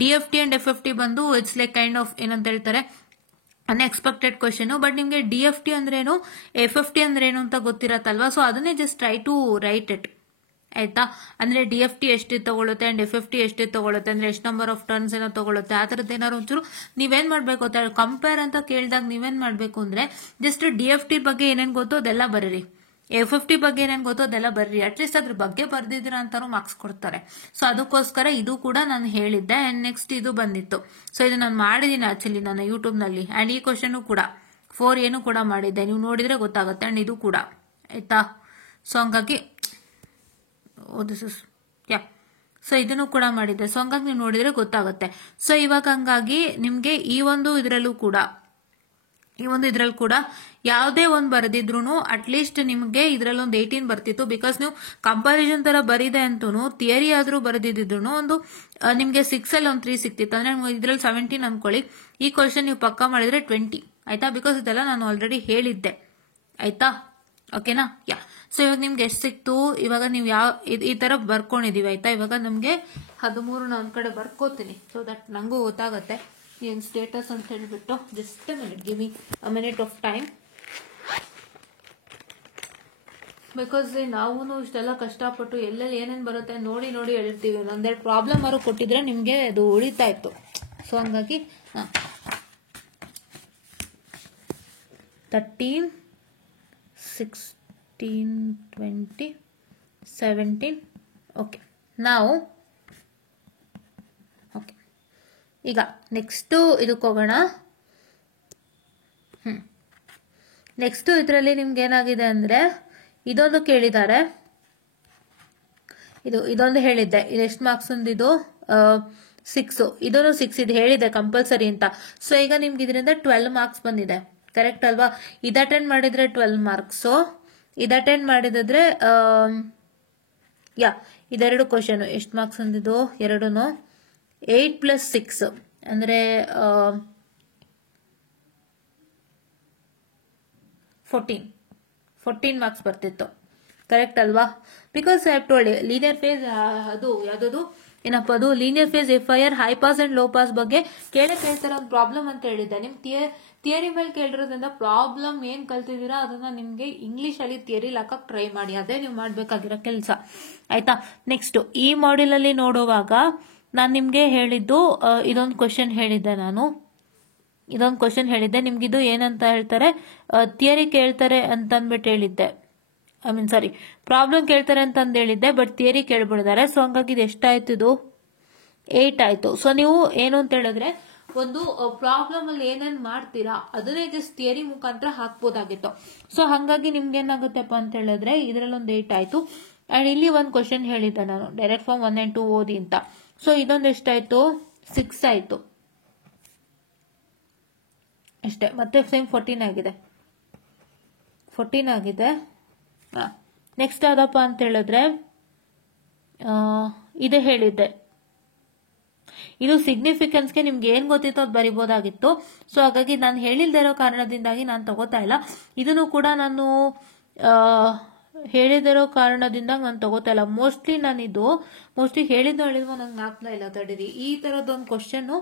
DFT ಅಂಡ್ FFT ಬಂದು ಇಟ್ಸ್ ಲೈಕ್ ಕೈಂಡ್ ಆಫ್ ಏನಂತ ಹೇಳ್ತಾರೆ, ಅನ್ಎಕ್ಸ್ಪೆಕ್ಟೆಡ್ ಕ್ವಶನ್. ಬಟ್ ನಿಮ್ಗೆ DFT ಅಂದ್ರೇನು, FFT ಅಂದ್ರೇನು ಅಂತ ಗೊತ್ತಿರತ್ತಲ್ವಾ. ಸೊ ಅದನ್ನೇ just try to write it. ಆಯ್ತಾ? ಅಂದ್ರೆ DFT ಎಷ್ಟು ತಗೊಳುತ್ತೆ ಅಂಡ್ FFT ಎಷ್ಟು ತಗೊಳುತ್ತೆ, ಅಂದ್ರೆ ಎಷ್ಟು ನಂಬರ್ ಆಫ್ ಟರ್ನ್ಸ್ ಏನೋ ತಗೊಳುತ್ತೆ, ಆ ತರದ್ದು ಏನಾದ್ರು ಒಂಚೂರು ನೀವೇನ್ ಮಾಡ್ಬೇಕು ಅಂತ ಕಂಪೇರ್ ಅಂತ ಕೇಳಿದಾಗ ನೀವೇನ್ ಮಾಡ್ಬೇಕು ಅಂದ್ರೆ, ಜಸ್ಟ್ DFT ಬಗ್ಗೆ ಏನೇನ್ ಗೊತ್ತೋ ಅದೆಲ್ಲ ಬರೀರಿ, FFT ಬಗ್ಗೆ ಏನೇನ್ ಗೊತ್ತೋ ಅದೆಲ್ಲ ಬರ್ರಿ. ಅಟ್ಲೀಸ್ಟ್ ಅದ್ರ ಬಗ್ಗೆ ಬರ್ದಿದ್ದೀರಾ ಅಂತಾನು ಮಾರ್ಕ್ಸ್ ಕೊಡ್ತಾರೆ. ಸೊ ಅದಕ್ಕೋಸ್ಕರ ಇದು ಕೂಡ ನಾನು ಹೇಳಿದ್ದೆ. ಅಂಡ್ ನೆಕ್ಸ್ಟ್ ಇದು ಬಂದಿತ್ತು. ಸೊ ಇದು ನಾನು ಮಾಡಿದೀನಿ ಆಕ್ಚುಲಿ ನನ್ನ ಯೂಟ್ಯೂಬ್ ನಲ್ಲಿ. ಅಂಡ್ ಈ ಕ್ವಶನ್ ಕೂಡ 4 ಏನು ಕೂಡ ಮಾಡಿದ್ದೆ, ನೀವು ನೋಡಿದ್ರೆ ಗೊತ್ತಾಗುತ್ತೆ. ಅಂಡ್ ಇದು ಕೂಡ ಆಯ್ತಾ. ಸೊ ಹಂಗಾಗಿ ಸೊ ಇದನ್ನು ಕೂಡ ಮಾಡಿದ್ದೆ. ಸೊ ಹಂಗಾಗಿ ನೀವು ನೋಡಿದ್ರೆ ಗೊತ್ತಾಗುತ್ತೆ. ಸೊ ಇವಾಗ ಹಂಗಾಗಿ ನಿಮ್ಗೆ ಈ ಒಂದು ಇದ್ರಲ್ಲೂ ಕೂಡ ಯಾವುದೇ ಒಂದು ಬರೆದಿದ್ರು ಅಟ್ಲೀಸ್ಟ್ ನಿಮಗೆ ಇದ್ರಲ್ಲಿ ಒಂದು 18 ಬರ್ತಿತ್ತು. ಬಿಕಾಸ್ ನೀವು ಕಂಪಾರಿಸನ್ ತರ ಬರೀದೆ ಅಂತೂ ಥಿಯರಿ ಆದ್ರೂ ಬರೆದಿದ್ರು ಒಂದು ನಿಮ್ಗೆ 6 ಅಲ್ಲಿ ಒಂದು 3 ಸಿಕ್ತಿತ್ತು. ಅಂದ್ರೆ ಇದ್ರಲ್ಲಿ 17 ಅನ್ಕೊಳ್ಳಿ. ಈ ಕ್ವಶನ್ ನೀವು ಪಕ್ಕ ಮಾಡಿದ್ರೆ 20 ಆಯ್ತಾ. ಬಿಕಾಸ್ ಇದೆಲ್ಲ ನಾನು ಆಲ್ರೆಡಿ ಹೇಳಿದ್ದೆ. ಆಯ್ತಾ? ಓಕೆನಾ? ಸೊ ಇವಾಗ ನಿಮ್ಗೆ ಎಷ್ಟು ಸಿಕ್ತು, ಇವಾಗ ನೀವು ಈ ತರ ಬರ್ಕೊಂಡಿದೀವಿ. ಆಯ್ತಾ? ಇವಾಗ ನಮ್ಗೆ 13 ನಾನು ಒಂದ್ ಕಡೆ ಬರ್ಕೋತೀನಿ. ಸೊ ದಟ್ ನಂಗೂ ಗೊತ್ತಾಗತ್ತೆ ಏನ್ ಸ್ಟೇಟಸ್ ಅಂತ ಹೇಳ್ಬಿಟ್ಟು. Just minute, give me a minute of time. Because ನಾವು ಇಷ್ಟೆಲ್ಲ ಕಷ್ಟಪಟ್ಟು ಎಲ್ಲೆಲ್ಲಿ ಏನೇನ್ ಬರುತ್ತೆ ನೋಡಿ ಹೇಳಿರ್ತೀವಿ. ಒಂದೆರಡು ಪ್ರಾಬ್ಲಮ್ ಅವರು ಕೊಟ್ಟಿದ್ರೆ ನಿಮ್ಗೆ ಅದು ಉಳಿತಾ ಇತ್ತು. ಸೊ ಹಂಗಾಗಿ 13, 16, 20, 17. ಓಕೆ, ನಾವು ಓಕೆ ಈಗ ನೆಕ್ಸ್ಟ್ ಇದಕ್ಕೆ ಹೋಗೋಣ. ನೆಕ್ಸ್ಟ್ ಇದರಲ್ಲಿ ನಿಮ್ಗೆ ಏನಾಗಿದೆ ಅಂದ್ರೆ, ಇದೊಂದು ಕೇಳಿದ್ದಾರೆ, ಇದೊಂದು ಹೇಳಿದ್ದೆ. ಇದು ಎಷ್ಟು ಮಾರ್ಕ್ಸ್ ಇದು 6, ಇದನ್ನು 6 ಇದು ಹೇಳಿದೆ ಕಂಪಲ್ಸರಿ ಅಂತ. ಸೊ ಈಗ ನಿಮ್ಗೆ ಇದರಿಂದ 12 ಮಾರ್ಕ್ಸ್ ಬಂದಿದೆ. ಕರೆಕ್ಟ್ ಅಲ್ವಾ? ಇದು ಅಟೆಂಡ್ ಮಾಡಿದ್ರೆ 12 ಮಾರ್ಕ್ಸ್. ಇದು ಅಟೆಂಡ್ ಮಾಡಿದ್ರೆ ಇದೆರಡು ಕ್ವಶನ್ ಎಷ್ಟು ಮಾರ್ಕ್ಸ್ ಅಂದಿದ್ದು, ಎರಡೂನು 8+6 ಅಂದ್ರೆ 14 ಮಾರ್ಕ್ಸ್ ಬರ್ತಿತ್ತು. ಕರೆಕ್ಟ್ ಅಲ್ವಾ? Because I have told linear phase ಅದು ಯಾವ್ದು ಏನಪ್ಪ ಅದು linear phase FIR high pass and low pass ಬಗ್ಗೆ ಕೇಳ್ತಾರೆ ಒಂದು ಪ್ರಾಬ್ಲಮ್ ಅಂತ ಹೇಳಿದ್ದೆ. ನಿಮ್ ಥಿಯರಿ ಮೇಲೆ ಕೇಳಿರೋದ್ರಿಂದ ಪ್ರಾಬ್ಲಮ್ ಏನ್ ಕಲ್ತಿದ್ದೀರಾ ಅದನ್ನ ನಿಮ್ಗೆ ಇಂಗ್ಲಿಷ್ ಅಲ್ಲಿ ಥಿಯರಿ ಹಾಕಕ್ ಟ್ರೈ ಮಾಡಿ. ಅದೇ ನೀವು ಮಾಡ್ಬೇಕಾಗಿರೋ ಕೆಲಸ ಆಯ್ತಾ. ನೆಕ್ಸ್ಟ್ ಈ ಮಾಡ್ಯೂಲ್ ಅಲ್ಲಿ ನೋಡುವಾಗ ನಾನು ನಿಮ್ಗೆ ಹೇಳಿದ್ದು ಇದೊಂದು ಕ್ವಶನ್ ಹೇಳಿದ್ದೆ. ನಿಮ್ಗಿದು ಏನಂತ ಹೇಳ್ತಾರೆ, ಥಿಯರಿ ಕೇಳ್ತಾರೆ ಅಂತ ಅಂದ್ಬಿಟ್ಟು ಹೇಳಿದ್ದೆ. ಪ್ರಾಬ್ಲಮ್ ಕೇಳ್ತಾರೆ ಅಂತ ಹೇಳಿದ್ದೆ, ಬಟ್ ಥಿಯರಿ ಕೇಳ್ಬಿಡಿದ್ದಾರೆ. ಸೊ ಹಂಗಾಗಿ ಇದು ಎಷ್ಟಾಯ್ತು, ಇದು 8 ಆಯ್ತು. ಸೊ ನೀವು ಏನು ಅಂತ ಹೇಳಿದ್ರೆ ಒಂದು ಪ್ರಾಬ್ಲಮ್ ಅಲ್ಲಿ ಏನೇನ್ ಮಾಡ್ತೀರಾ ಅದನ್ನೇ ಜಸ್ಟ್ ಥಿಯರಿ ಮುಖಾಂತರ ಹಾಕ್ಬೋದಾಗಿತ್ತು. ಸೊ ಹಂಗಾಗಿ ನಿಮ್ಗೆ ಏನಾಗುತ್ತೆಪ್ಪ ಅಂತ ಹೇಳಿದ್ರೆ ಇದ್ರಲ್ಲಿ ಒಂದು 8 ಆಯ್ತು. ಅಂಡ್ ಇಲ್ಲಿ ಒಂದು ಕ್ವಶನ್ ಹೇಳಿದ್ದೆ ನಾನು, ಡೈರೆಕ್ಟ್ ಫಾರ್ಮ್ 1 and 2 ಓದಿ ಅಂತ. ಸೊ ಇದೊಂದು ಎಷ್ಟಾಯ್ತು, 6 ಆಯ್ತು ಅಷ್ಟೇ. ಮತ್ತೆ ಸೇಮ್ 14 ಆಗಿದೆ. ನೆಕ್ಸ್ಟ್ ಯಾವ್ದಪ್ಪ ಅಂತ ಹೇಳಿದ್ರೆ ಇದೇ ಹೇಳಿದ್ದೆ, ಇದು ಸಿಗ್ನಿಫಿಕೆನ್ಸ್ಗೆ ನಿಮ್ಗೆ ಏನ್ ಗೊತ್ತಿತ್ತು ಅದು ಬರಿಬೋದಾಗಿತ್ತು. ಸೊ ಹಾಗಾಗಿ ನಾನು ಹೇಳಿಲ್ದೇ ಇರೋ ಕಾರಣದಿಂದಾಗಿ ನಾನು ತಗೋತಾ ಇಲ್ಲ. ಇದನ್ನು ಕೂಡ ನಾನು ಹೇಳಿದಿರೋ ಕಾರಣದಿಂದ ನಾನು ತಗೋತಾ ಇಲ್ಲ. ಮೋಸ್ಟ್ಲಿ ಹೇಳಿದ್ನೋ ನಂಗೆ ಆಗ್ತಾ ಇಲ್ಲ. ತಡೀರಿ, ಈ ತರದೊಂದು ಕ್ವಶನ್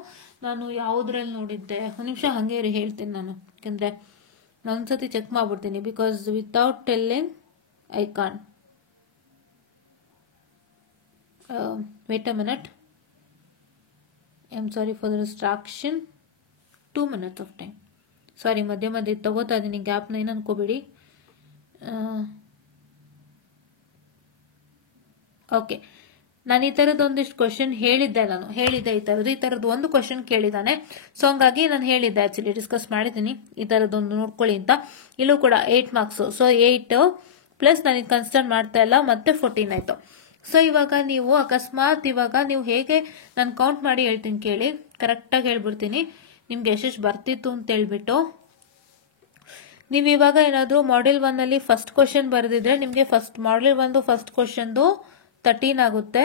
ನಾನು ಯಾವುದ್ರಲ್ಲಿ ನೋಡಿದ್ದೆ, ಒಂದು ನಿಮಿಷ ಹಂಗೆ ಹೇಳ್ತೀನಿ ನಾನು, ಯಾಕಂದ್ರೆ ಒಂದ್ಸತಿ ಚೆಕ್ ಮಾಡ್ಬಿಡ್ತೀನಿ. Because without telling I can't. Wait a minute, I am sorry for the distraction. 2 minutes of time. Sorry, ಮಧ್ಯೆ ತಗೋತಾ ಇದ್ದೀನಿ ಗ್ಯಾಪ್ನ, ಏನು ಅನ್ಕೋಬೇಡಿ. ಓಕೆ, ನಾನು ಈ ತರದೊಂದಿಷ್ಟು ಕ್ವಶನ್ ಹೇಳಿದ್ದೆ. ಈ ತರದ್ದು ಒಂದು ಕ್ವಶನ್ ಕೇಳಿದಾನೆ. ಸೊ ಹಂಗಾಗಿ ನಾನು ಹೇಳಿದ್ದೆ, ಆಕ್ಚುಲಿ ಡಿಸ್ಕಸ್ ಮಾಡಿದ್ದೀನಿ, ಈ ತರದೊಂದು ನೋಡ್ಕೊಳ್ಳಿ ಅಂತ. ಇಲ್ಲೂ ಕೂಡ 8 ಮಾರ್ಕ್ಸ್. ಸೊ 8 ಪ್ಲಸ್ ನಾನು ಕನ್ಸಿಡರ್ ಮಾಡ್ತಾ ಇಲ್ಲ, ಮತ್ತೆ 14 ಆಯ್ತು. ಸೊ ಇವಾಗ ನೀವು ಅಕಸ್ಮಾತ್ ನೀವು ಹೇಗೆ ನಾನು ಕೌಂಟ್ ಮಾಡಿ ಹೇಳ್ತೀನಿ ಕೇಳಿ, ಕರೆಕ್ಟಾಗಿ ಹೇಳ್ಬಿಡ್ತೀನಿ ನಿಮ್ಗೆ ಎಷ್ಟೆಷ್ಟು ಬರ್ತಿತ್ತು ಅಂತ ಹೇಳ್ಬಿಟ್ಟು. ನೀವು ಇವಾಗ ಏನಾದ್ರು ಮಾಡ್ಯೂಲ್ 1 ಅಲ್ಲಿ ಫಸ್ಟ್ ಕ್ವಶನ್ ಬರೆದಿದ್ರೆ ನಿಮ್ಗೆ ಮಾಡ್ಯೂಲ್ 1 ಫಸ್ಟ್ ಕ್ವಶನ್ದು 13 ಆಗುತ್ತೆ.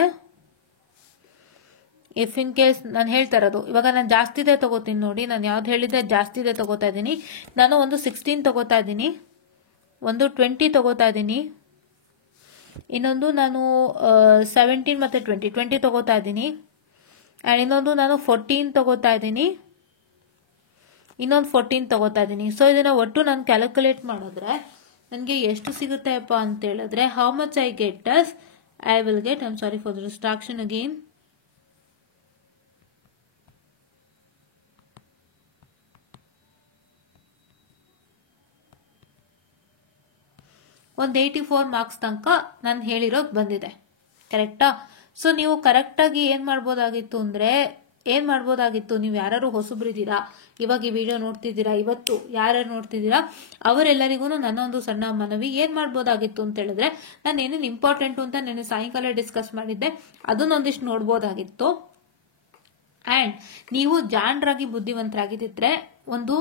ಇಫ್ ಇನ್ ಕೇಸ್ ನಾನು ಹೇಳ್ತಾ ಇರೋದು ಇವಾಗ ನಾನು ಜಾಸ್ತಿದೆ ತಗೋತೀನಿ ನೋಡಿ, ನಾನು ಯಾವ್ದು ಹೇಳಿದ್ರೆ ಜಾಸ್ತಿದೆ ತಗೋತಾ ಇದ್ದೀನಿ. ನಾನು ಒಂದು 16 ತಗೋತಾ ಇದ್ದೀನಿ, ಒಂದು 20 ತಗೋತಾ ಇದ್ದೀನಿ, ಇನ್ನೊಂದು ನಾನು 17 ಮತ್ತೆ 20 ತಗೋತಾ ಇದ್ದೀನಿ. ಅಂಡ್ ಇನ್ನೊಂದು ನಾನು 14 ತಗೋತಾ ಇದ್ದೀನಿ, ಇನ್ನೊಂದು 14 ತಗೋತಾ ಇದ್ದೀನಿ. ಸೊ ಇದನ್ನ ಒಟ್ಟು ನಾನು ಕ್ಯಾಲ್ಕುಲೇಟ್ ಮಾಡಿದ್ರೆ ನನಗೆ ಎಷ್ಟು ಸಿಗುತ್ತೆ ಅಪ್ಪ ಅಂತ ಹೇಳಿದ್ರೆ, how much I get us I will get, I'm sorry for the distraction again. ಒಂದು 84 ಮಾರ್ಕ್ಸ್ ತನಕ ನಾನು ಹೇಳಿರೋದು ಬಂದಿದೆ. ಕರೆಕ್ಟಾ? ಸೊ ನೀವು ಕರೆಕ್ಟಾಗಿ ಏನ್ ಮಾಡ್ಬೋದಾಗಿತ್ತು, ನೀವು ಯಾರು ಹೊಸಬ್ರಿದ್ದೀರಾ, ಇವಾಗ ಈ ವಿಡಿಯೋ ನೋಡ್ತಿದ್ದೀರಾ, ಇವತ್ತು ಯಾರ್ಯಾರು ನೋಡ್ತಿದ್ದೀರಾ ಅವರೆಲ್ಲರಿಗೂ ನನ್ನ ಒಂದು ಸಣ್ಣ ಮನವಿ, ಏನ್ ಮಾಡ್ಬೋದಾಗಿತ್ತು ಅಂತ ಹೇಳಿದ್ರೆ, ನಾನು ಏನೇನು ಇಂಪಾರ್ಟೆಂಟ್ ಅಂತ ನೆನ್ನೆ ಸಾಯಂಕಾಲ ಡಿಸ್ಕಸ್ ಮಾಡಿದ್ದೆ ಅದನ್ನೊಂದಿಷ್ಟು ನೋಡ್ಬೋದಾಗಿತ್ತು. ಅಂಡ್ ನೀವು ಜಾಣರಾಗಿ ಬುದ್ಧಿವಂತರಾಗಿದ್ದಿದ್ರೆ ಒಂದು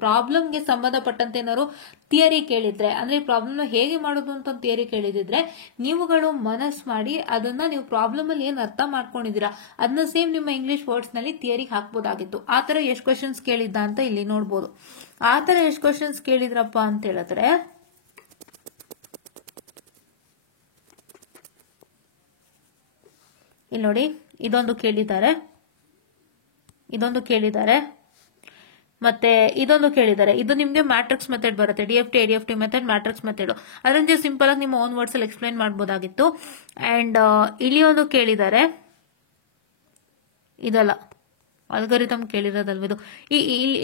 ಪ್ರಾಬ್ಲಮ್ಗೆ ಸಂಬಂಧಪಟ್ಟಂತೆ ಏನಾದ್ರು ಥಿಯರಿ ಕೇಳಿದ್ರೆ, ಅಂದ್ರೆ ಪ್ರಾಬ್ಲಮ್ ಹೇಗೆ ಮಾಡೋದು ಅಂತ ಥಿಯರಿ ಕೇಳಿದಿದ್ರೆ ನೀವುಗಳು ಮನಸ್ಸು ಮಾಡಿ ಅದನ್ನ ನೀವು ಪ್ರಾಬ್ಲಮ್ ಅಲ್ಲಿ ಏನ್ ಅರ್ಥ ಮಾಡ್ಕೊಂಡಿದ್ದೀರಾ ಅದನ್ನ ಸೇಮ್ ನಿಮ್ಮ ಇಂಗ್ಲಿಷ್ ವರ್ಡ್ಸ್ ನಲ್ಲಿ ಥಿಯರಿಗೆ ಹಾಕ್ಬೋದಾಗಿತ್ತು. ಆತರ ಎಷ್ಟು ಕ್ವಶನ್ಸ್ ಕೇಳಿದ್ದ ಅಂತ ಇಲ್ಲಿ ನೋಡ್ಬೋದು. ಆತರ ಎಷ್ಟು ಕ್ವಶನ್ಸ್ ಕೇಳಿದ್ರಪ್ಪ ಅಂತ ಹೇಳಿದ್ರೆ, ಇಲ್ಲಿ ನೋಡಿ, ಇದೊಂದು ಕೇಳಿದ್ದಾರೆ, ಮತ್ತೆ ಇದೊಂದು ಕೇಳಿದ್ದಾರೆ. ಇದು ನಿಮ್ಗೆ ಮ್ಯಾಟ್ರಿಕ್ಸ್ ಮೆಥಡ್ ಬರುತ್ತೆ, DFT ADFT method, matrix method. ಅದನ್ನ ಸಿಂಪಲ್ ಆಗಿ ನಿಮ್ಮ ಓನ್ ವರ್ಡ್ಸ್ ಅಲ್ಲಿ ಎಕ್ಸ್ಪ್ಲೈನ್ ಮಾಡಬಹುದಾಗಿತ್ತು. ಅಂಡ್ ಇಲ್ಲಿ ಒಂದು ಕೇಳಿದ್ದಾರೆ, ಇದಲ್ಲ ಅಲ್ಗಾರಿಥಮ್ ಕೇಳಿರೋದಲ್ವ ಇದು.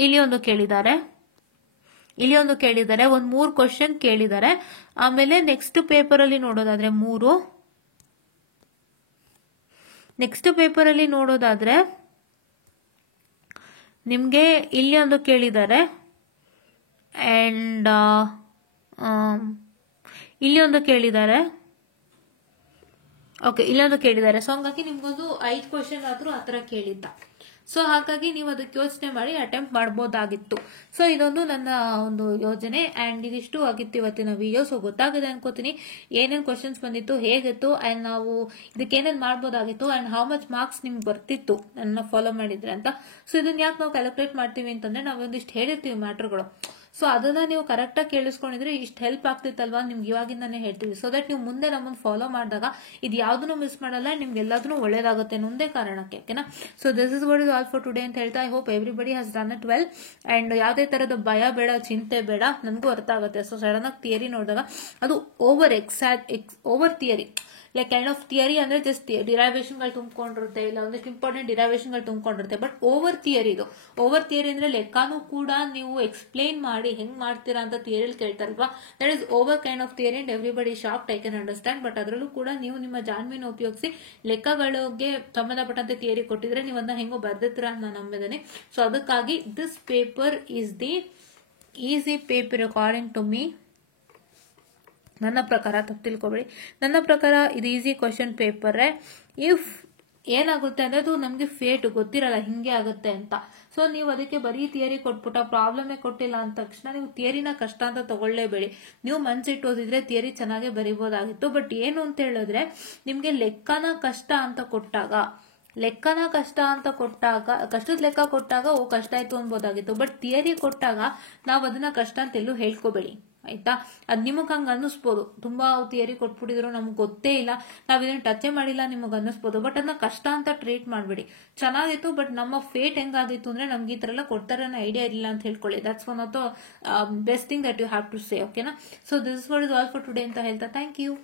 ಇಲ್ಲಿ ಒಂದು ಕೇಳಿದ್ದಾರೆ, ಒಂದು 3 ಕ್ವಶನ್ ಕೇಳಿದ್ದಾರೆ. ಆಮೇಲೆ ನೆಕ್ಸ್ಟ್ ಪೇಪರ್ ಅಲ್ಲಿ ನೋಡೋದಾದ್ರೆ ನಿಮ್ಗೆ ಇಲ್ಲಿ ಒಂದು ಕೇಳಿದ್ದಾರೆ ಅಂಡ್ ಇಲ್ಲಿ ಒಂದು ಕೇಳಿದ್ದಾರೆ. ಓಕೆ, ಇಲ್ಲೊಂದು ಕೇಳಿದ್ದಾರೆ. ಸೊ ಹಂಗಾಗಿ ನಿಮ್ಗೊಂದು 5 ಕ್ವಶನ್ ಆದ್ರೂ ಆತರ ಕೇಳಿದ್ದ. ಸೊ ಹಾಗಾಗಿ ನೀವು ಅದಕ್ಕೆ ಯೋಚನೆ ಮಾಡಿ ಅಟೆಂಪ್ಟ್ ಮಾಡಬಹುದಾಗಿತ್ತು. ಸೊ ಇದೊಂದು ನನ್ನ ಒಂದು ಯೋಜನೆ ಅಂಡ್ ಇದಿಷ್ಟು ಆಗಿತ್ತು ಇವತ್ತಿನ ವಿಡಿಯೋ. ಸೊ ಗೊತ್ತಾಗಿದೆ ಅನ್ಕೋತೀನಿ ಏನೇನ್ ಕ್ವಶನ್ಸ್ ಬಂದಿತ್ತು, ಹೇಗಿತ್ತು ಅಂಡ್ ನಾವು ಇದಕ್ಕೆ ಏನೇನ್ ಮಾಡಬಹುದಾಗಿತ್ತು ಅಂಡ್ ಹೌ ಮಚ್ ಮಾರ್ಕ್ಸ್ ನಿಮ್ಗೆ ಬರ್ತಿತ್ತು ನನ್ನ ಫಾಲೋ ಮಾಡಿದ್ರೆ ಅಂತ. ಸೊ ಇದನ್ನ ಯಾಕೆ ನಾವು ಕ್ಯಾಲ್ಕುಲೇಟ್ ಮಾಡ್ತೀವಿ ಅಂತಂದ್ರೆ ನಾವು ಒಂದಿಷ್ಟು ಹೇಳಿರ್ತೀವಿ ಮ್ಯಾಟರ್ಗಳು. ಸೊ ಅದನ್ನ ನೀವು ಕರೆಕ್ಟಾಗಿ ಕೇಳಿಸ್ಕೊಂಡಿದ್ರೆ ಇಷ್ಟು ಹೆಲ್ಪ್ ಆಗ್ತಿತ್ತಲ್ವಾ ನಿಮ್ಗೆ ಇವಾಗಿಂದಾನೇ ಹೇಳ್ತೀವಿ, ಸೊ ದಟ್ ನೀವು ಮುಂದೆ ನಮ್ಮನ್ನು ಫಾಲೋ ಮಾಡಿದಾಗ ಇದು ಯಾವ್ದನ್ನು ಮಿಸ್ ಮಾಡಲ್ಲ, ನಿಮ್ಗೆ ಎಲ್ಲದೂ ಒಳ್ಳೇದಾಗುತ್ತೆ ಒಂದೇ ಕಾರಣಕ್ಕೆ. ಓಕೆನಾ? So this is what is all for today ಅಂತ ಹೇಳ್ತಾ I hope everybody has done it well. And ಯಾವುದೇ ತರದ ಭಯ ಬೇಡ, ಚಿಂತೆ ಬೇಡ, ನನಗೂ ಅರ್ಥ ಆಗುತ್ತೆ. ಸೊ ಸಡನ್ ಆಗಿ ಥಿಯರಿ ನೋಡಿದಾಗ ಅದು over theory, like kind of theory ಅಂದ್ರೆ ಜಸ್ಟ್ ಡಿರೈವೇಶನ್ಗಳು ತುಂಬಿಕೊಂಡಿರುತ್ತೆ, ಇಲ್ಲ ಒಂದಿಷ್ಟು ಇಂಪಾರ್ಟೆಂಟ್ ಡಿರೈವೇಶನ್ಗಳು ತುಂಬಿಕೊಂಡಿರುತ್ತೆ. ಬಟ್ ಓವರ್ ಥಿಯರಿ ಇದು. ಓವರ್ ಥಿಯರಿ ಅಂದ್ರೆ ಲೆಕ್ಕನೂ ಕೂಡ ನೀವು ಎಕ್ಸ್ಪ್ಲೈನ್ ಮಾಡಿ ಹೆಂಗ್ ಮಾಡ್ತೀರಾ ಅಂತ ಥಿಯರಿಲಿ ಕೇಳ್ತಾರಲ್ವಾ, that is over kind of theory and everybody shocked, I can understand. But ಅದರಲ್ಲೂ ಕೂಡ ನೀವು ನಿಮ್ಮ ಜಾಣ್ಮೆನ ಉಪಯೋಗಿಸಿ ಲೆಕ್ಕಗಳಿಗೆ ಸಂಬಂಧಪಟ್ಟಂತೆ ಥಿಯರಿ ಕೊಟ್ಟಿದ್ರೆ ನೀವು ಅದನ್ನ ಹೆಂಗೋ ಬರ್ದಿರ್ತೀರಾ ಅಂತ ನಾನು ನಂಬಿದ್ದೇನೆ. ಸೊ ಅದಕ್ಕಾಗಿ this paper is the easy paper according to me. ನನ್ನ ಪ್ರಕಾರ, ತಪ್ಪು ತಿಳ್ಕೊಬೇಡಿ, ನನ್ನ ಪ್ರಕಾರ ಇದು ಈಸಿ ಕ್ವಶನ್ ಪೇಪರ್. ಇಫ್ ಏನಾಗುತ್ತೆ ಅಂದ್ರೆ ಅದು ನಮ್ಗೆ ಫೇಟ್ ಗೊತ್ತಿರಲ್ಲ ಹಿಂಗೆ ಆಗುತ್ತೆ ಅಂತ. ಸೊ ನೀವು ಅದಕ್ಕೆ ಬರೀ ಥಿಯರಿ ಕೊಟ್ಬಿಟ್ಟ ಪ್ರಾಬ್ಲಮೇ ಕೊಟ್ಟಿಲ್ಲ ಅಂದ ತಕ್ಷಣ ನೀವು ಥಿಯರಿನ ಕಷ್ಟ ಅಂತ ತಗೊಳ್ಳೇಬೇಡಿ. ನೀವು ಮನ್ಸಿಟ್ಟು ಓದಿದ್ರೆ ಥಿಯರಿ ಚೆನ್ನಾಗಿ ಬರೀಬಹುದಾಗಿತ್ತು. ಬಟ್ ಏನು ಅಂತ ಹೇಳಿದ್ರೆ ನಿಮ್ಗೆ ಲೆಕ್ಕನ ಕಷ್ಟ ಅಂತ ಕೊಟ್ಟಾಗ, ಕಷ್ಟದ ಲೆಕ್ಕ ಕೊಟ್ಟಾಗ ಓ ಕಷ್ಟ ಆಯ್ತು ಅನ್ಬೋದಾಗಿತ್ತು. ಬಟ್ ಥಿಯರಿ ಕೊಟ್ಟಾಗ ನಾವು ಅದನ್ನ ಕಷ್ಟ ಅಂತ ಎಲ್ಲೂ ಹೇಳ್ಕೋಬೇಡಿ, ಆಯ್ತಾ? ಅದ್ ನಿಮಗ್ ಹಂಗ ಅನ್ನಿಸ್ಬೋದು, ತುಂಬಾ ಥಿಯರಿ ಕೊಟ್ಬಿಟ್ಟಿದ್ರು ನಮ್ಗೆ ಗೊತ್ತೇ ಇಲ್ಲ, ನಾವ್ ಇದನ್ನ ಟಚ್ ಮಾಡಿಲ್ಲ ನಿಮಗ್ ಅನ್ನಿಸ್ಬೋದು. ಬಟ್ ಅದನ್ನ ಕಷ್ಟ ಅಂತ ಟ್ರೀಟ್ ಮಾಡ್ಬೇಡಿ. ಚೆನ್ನಾಗಿತ್ತು, ಬಟ್ ನಮ್ಮ ಫೇಟ್ ಹೆಂಗಾಗಿತ್ತು ಅಂದ್ರೆ ನಮ್ಗೆ ಈ ತರ ಎಲ್ಲ ಕೊಡ್ತಾರೆ ಅನ್ನೋ ಐಡಿಯಾ ಇರಲಿಲ್ಲ ಅಂತ ಹೇಳ್ಕೊಳ್ಳಿ. That's one of the best thing that you have to say. ಓಕೆನಾ? So this is what is all for today ಅಂತ ಹೇಳ್ತಾ ಥ್ಯಾಂಕ್ ಯು.